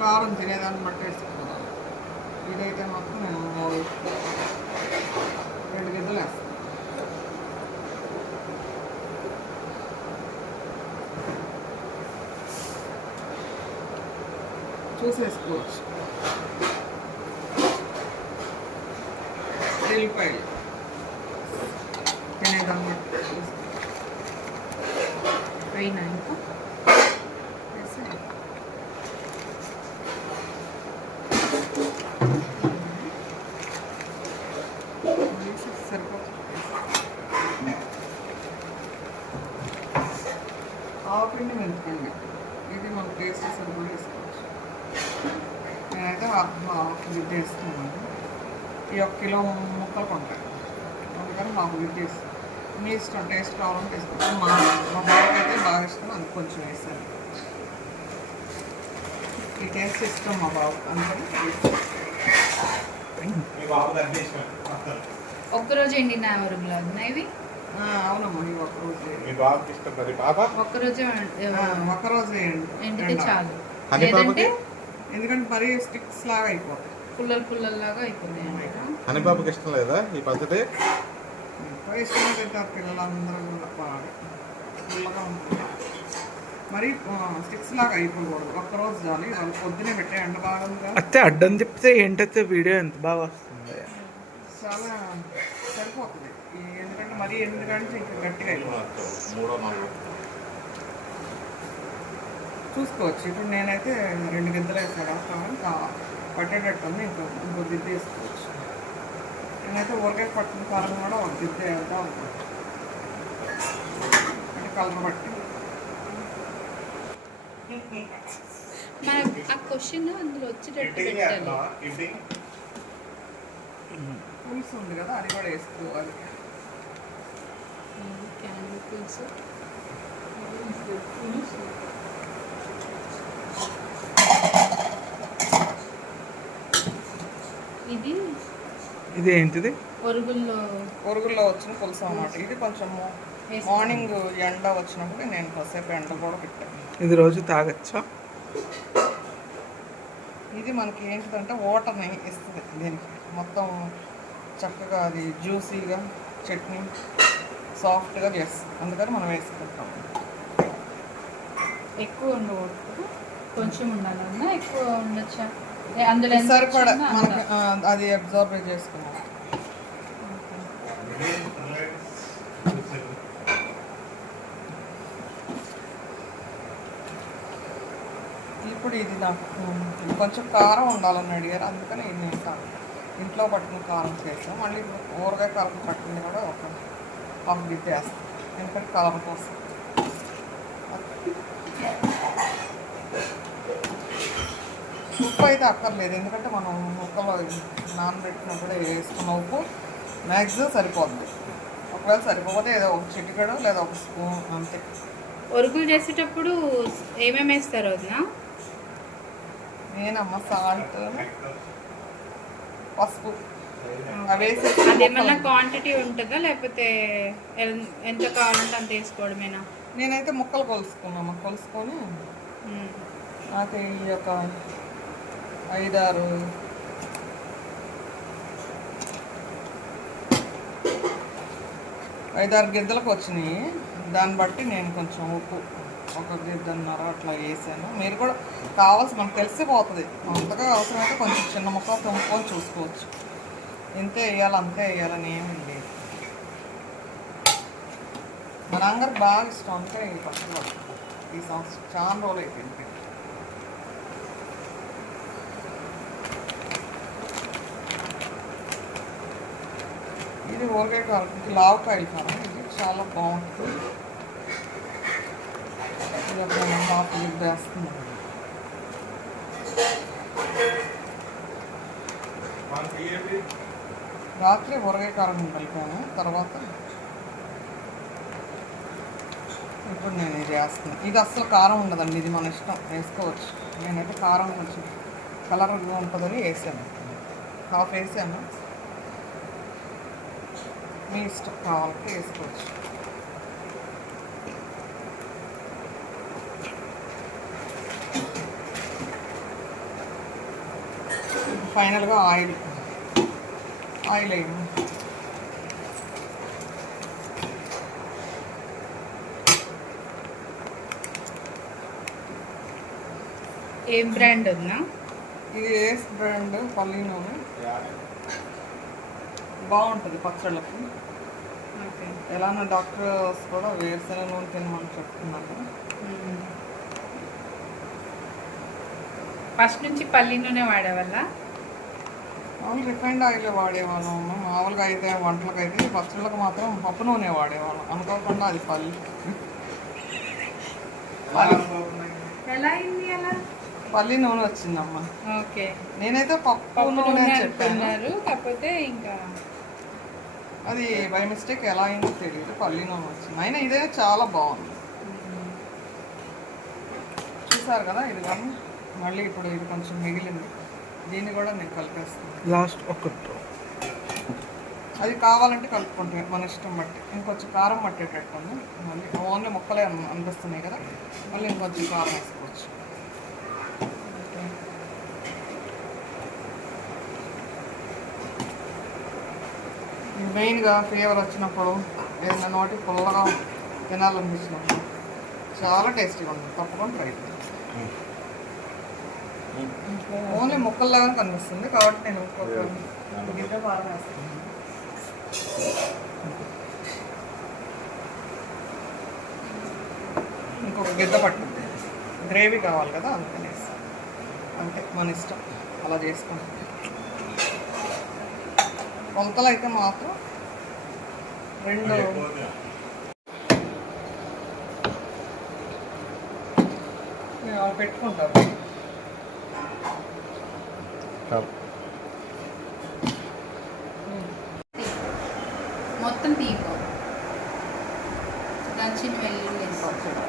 కారం తినేదాన్ని బట్టి వేసుకుంటాను. ఇదైతే మాత్రం నేను 2 గిద్దలు వేస్తాను. చూసేసుకోవచ్చు. ఎల్లిపాయలు తినేదాన్ని బట్టి అయినా ఇంకా ఆవుపిండి మెంతుకండి. ఇది మన టేస్ట్ సరిపడా వేసుకోవచ్చు. నేనైతే హాఫ్ గిద్ద వేస్తున్నాను. ఈ 1 కిలో ముక్కలు కొంటాను, అందుకని హాఫ్ గిద్ద వేస్తాను. మీ ఇష్టం, టేస్ట్ కావాలంటే వేసుకోవచ్చు. మా బాబుకి అయితే బాగా ఇష్టం, అందుకు కొంచెం వేసాను. ఈ టేస్ట్ ఇష్టం మా బాబు, అందుకని ఒక్కరోజు ఎండిన ఊరుగులో ఇవి. అవునమ్మా, ఈ ఒక్కరోజే ఒక్కరోజే ఎండితే చాలు. లేదంటే ఎందుకంటే మరీ స్టిక్స్ లాగా అయిపోతాయి, పుల్లలాగా అయిపోతాయి. హనీబాబుకి ఇష్టం లేదా ఈ పద్ధతి? ఇష్టంగా తింటారు పిల్లలందరూ కూడా. బాగా పుల్లగా ఉంటుంది, మరి స్టిక్స్ లాగా అయిపోకూడదు. ఒక్కరోజు చాలు. వాళ్ళు పొద్దునే పెట్టే ఎండ బాగా అత్తే అడ్డం చెప్తే ఏంటైతే వీడియో ఎంత బాగా వస్తుంది. చాలా సరిపోతుంది. ఎందుకంటే మరీ ఎందుకంటే ఇంకా గట్టిగా అయిపోతుంది. చూసుకోవచ్చు. ఇప్పుడు నేనైతే 2 గిద్దలు వేసాను కారం పట్టేటట్టు ఉంది. ఇంకో గిద్ద వేసుకోవచ్చు. నేనైతే ఊరకాయ పట్టిన కారం కూడా ఒక గిద్ద వేద్దాం అనుకుంటాను, అంటే కలర్ బట్టి. ఆ క్వశ్చన్ అందులో వచ్చేటట్టు పెట్టాలి. పులుసు ఉంది కదా, అది కూడా వేసుకోవాలి. క్యారెట్ పులుసు. ఇది ఏంటిది? ఒరుగుల్లో వచ్చిన పులుసు అన్నమాట. ఇది కొంచెం మార్నింగ్ ఎండ వచ్చినప్పుడు నేను కాసేపు ఎండ కూడా పెట్టాను. ఇది రోజు తాగచ్చా? ఇది మనకి ఏంటిదంటే వాటర్ని ఇస్తుంది. దీనికి మొత్తం చక్కగా అది జ్యూసీగా చట్నీ సాఫ్ట్గా చేస్తుంది, అందుకని మనం వేసుకుంటాం. ఎక్కువ ఉండకూడదు, కొంచెం ఉండాలన్నా. ఎక్కువ ఉండొచ్చా? అందులో సరిపడా మనకి అది అబ్జర్వ్ చేసుకున్నాం. ఇప్పుడు ఇది నాకు కొంచెం కారం ఉండాలని అడిగారు, అందుకని ఇది నేను ఇంట్లో పట్టిన కారం చేస్తాం. మళ్ళీ ఊరగాయ కారం పట్టింది కూడా ఒక హాఫ్ గిద్ద వేస్తాం, ఎందుకంటే కారం కోసం. ఉప్పు అయితే అక్కర్లేదు, ఎందుకంటే మనం ముక్కలో నానబెట్టినప్పుడే వేసుకున్న ఉప్పు మ్యాక్సిమం సరిపోద్ది. ఒకవేళ సరిపోతే ఏదో ఒక చిటికెడు లేదా ఒక స్పూన్ అంతే. ఒరుగులు చేసేటప్పుడు ఏమేమి వేస్తారు వదినా? నేనమ్మ సాల్ట్, పసుపు అవేసి. అదేమన్నా క్వాంటిటీ ఉంటుందా లేకపోతే ఎంత కావాలంటే అంత వేసుకోవడమేనా? నేనైతే ముక్కలు కొలుసుకున్నాము, కొలుసుకొని నాకు ఈ యొక్క 5-6 గిద్దలకు వచ్చినాయి. దాన్ని బట్టి నేను కొంచెం ఉప్పు 1 గిద్దన్నర అట్లా వేసాను. మీరు కూడా కావాల్సి మనకు తెలిసిపోతుంది. అంతగా అవసరమైతే కొంచెం చిన్న ముక్క తుంపుకొని చూసుకోవచ్చు. ఇంతే వేయాలి అంతే వేయాలని ఏమీ లేదు. మన అందరికి బాగా ఇష్టం, అంటే ఈ పక్కన ఈ సంవత్సరం చాలా రోజులు అయిపోయింది. ఇది ఊరగాయ కారం, ఇది లావకాయలు కారం. ఇది చాలా బాగుంటుంది. ఇది ఒక హాఫ్ గిద్ద వేస్తుంది. రాత్రి ఊరగాయ కారం కలిపాను, తర్వాత ఇప్పుడు నేను ఇది వేస్తున్నాను. ఇది అస్సలు కారం ఉండదండి, ఇది మన ఇష్టం, వేసుకోవచ్చు. నేనైతే కారం కొంచెం కలర్గా ఉంటుందని వేసాను, హాఫ్ వేసాను. మీ ఇష్టం, కావాలంటే వేసుకోవచ్చు. ఫైనల్గా ఆయిల్ వేయము. ఏం బ్రాండ్ ఉందా? ఇది ఏస్ బ్రాండ్ పల్లి నూనె బాగుంటుంది పచ్చళ్ళకి. ఓకే. ఎలానో డాక్టర్స్ కూడా వేరుశనగ నూనె తినమని చెప్తున్నారు. ఫస్ట్ నుంచి పల్లి నూనె వాడేవాళ్ళ? మామూలు రిఫైండ్ ఆయిల్ వాడేవాళ్ళం. మామూలుగా అయితే వంటలకు అయితే పచ్చళ్ళకి మాత్రం పప్పు నూనె వాడేవాళ్ళం. అనుకోకుండా అది ఎలా అయింది అలా? పల్లి నూనె వచ్చిందమ్మా. ఓకే. నేనైతే పప్పు నూనె అని చెప్పాను. చెప్పారు, కాకపోతే ఇంకా అది బై మిస్టేక్ ఎలా అయిందో తెలియదు, పల్లి నూనె వచ్చింది. అయినా ఇదే చాలా బాగుంది. చూసారు కదా, ఇది కానీ మళ్ళీ ఇప్పుడు ఇది కొంచెం మిగిలింది, దీన్ని కూడా నేను కలిపేస్తాను. లాస్ట్ ఒకటి అది కావాలంటే కలుపుకుంటాం మన ఇష్టం బట్టి. ఇంకొంచెం కారం పట్టేటట్టు మళ్ళీ ఓన్లీ ముక్కలే అనిపిస్తున్నాయి కదా, మళ్ళీ ఇంకొంచెం కారం వేసుకోవచ్చు. మెయిన్గా ఫీవర్ వచ్చినప్పుడు ఏదైనా నోటి పుల్లగా తినాలనిపించినప్పుడు చాలా టేస్టీగా ఉంటుంది. తప్పకుండా ట్రై చేయండి. ఓన్లీ ముక్కలు లాగా కనిపిస్తుంది కాబట్టి నేను ఇంకొక గిద్ద కారం వేస్తాను. ఇంకొక గిద్ద పట్టింది, గ్రేవీ కావాలి కదా అందుకని అంటే మన ఇష్టం అలా చేసుకుంటాం. కొలతలు అయితే మాత్రం 2 వాళ్ళు పెట్టుకుంటారు. మొత్తం తీసుకో, దంచిన వెల్లుల్లి పచ్చడి